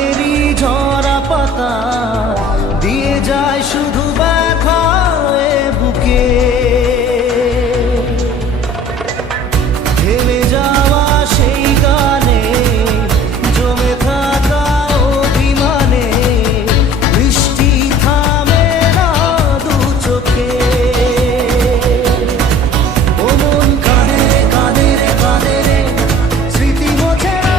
গানেরই ঝরা পাতা দিয়ে যায় শুধু ব্যথা এ বুকে। থেমে যাওয়া সেই গানে জমে থাকা অভিমানে বৃষ্টি থামে না দু চোখে। ও মন কাঁদে রে কাঁদে রে কাঁদে রে স্মৃতি মোছে না।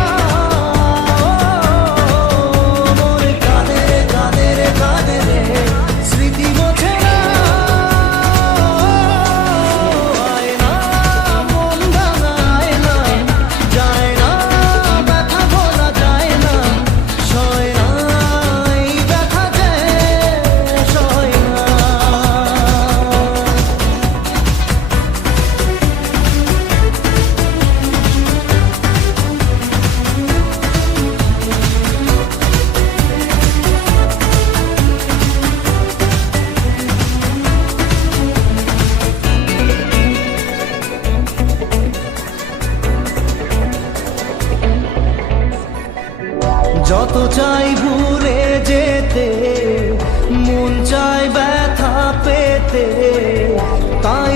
মন কাঁদে রে কাঁদে রে কাঁদে রে স্মৃতি মোছে না। আয় না মন ভাঙায় না, যায় না ব্যথা ভোলা যায় না, সয় না এই ব্যথা যে সয় না। যত চাই ভুলে যেতে মন চাই ব্যথা পেতে, তাই